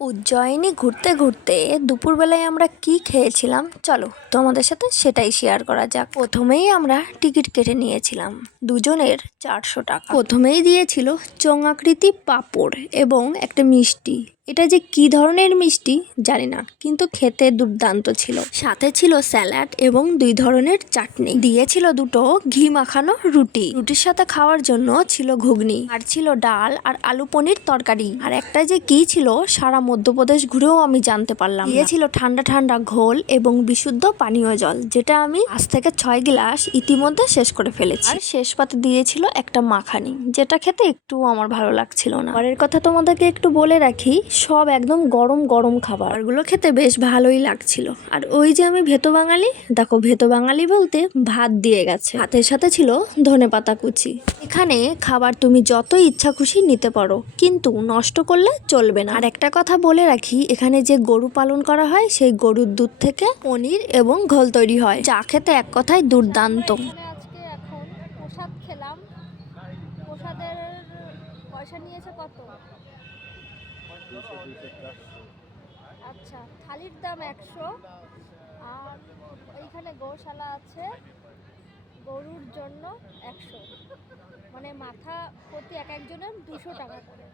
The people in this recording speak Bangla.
উজ্জয়িনী ঘুরতে ঘুরতে দুপুরবেলায় আমরা কি খেয়েছিলাম চলো তোমাদের সাথে সেটাই শেয়ার করা যাক। প্রথমেই আমরা টিকিট কেটে নিয়েছিলাম দুজনের 400 টাকা। প্রথমেই দিয়েছিল চোঙাকৃতি পাঁপড় এবং একটা মিষ্টি। এটা যে কি ধরনের মিষ্টি জানি না, কিন্তু খেতে দুর্দান্ত ছিল। সাথে ছিল স্যালাড এবং 2 ধরনের চাটনি। দিয়েছিল দুটো ঘি মাখানো রুটি। রুটির সাথে খাওয়ার জন্য ছিল ঘুগনি, আর ছিল ডাল আর আলু পনির তরকারি। আর একটা যে কি ছিল সারা মধ্যপ্রদেশ ঘুরেও আমি জানতে পারলাম না। দিয়েছিল ঠান্ডা ঠান্ডা ঘোল এবং বিশুদ্ধ পানীয় জল, যেটা আমি 5 থেকে 6 গ্লাস ইতিমধ্যে শেষ করে ফেলেছি। আর শেষ পাতে দিয়েছিল একটা মাখানি, যেটা খেতে একটু আমার ভালো লাগছিল না। পরের কথা তোমাদেরকে একটু বলে রাখি, সব একদম গরম গরম খাবারগুলো খেতে বেশ ভালোই লাগছিল। আর ওই যে আমি ভেতো বাঙালি, দেখো ভেতো বাঙালি বলতে ভাত দিয়ে গেছে, ভাতের সাথে ছিল ধনেপাতা কুচি। এখানে খাবার তুমি যত ইচ্ছা খুশি নিতে পারো, কিন্তু নষ্ট করলে চলবে না। আর একটা কথা বলে রাখি, এখানে যে গরু পালন করা হয় সেই গরুর দুধ থেকে পনির এবং ঘোল তৈরি হয়, যা খেতে এক কথায় দুর্দান্ত। আজকে এখন প্রসাদ খেলাম। প্রসাদের পয়সা নিয়েছে কত? আচ্ছা, থালির দাম 100। আর এইখানে গৌশালা আছে, গরুর জন্য 100, মানে মাথা প্রতি এক একজনের 200 টাকা করে।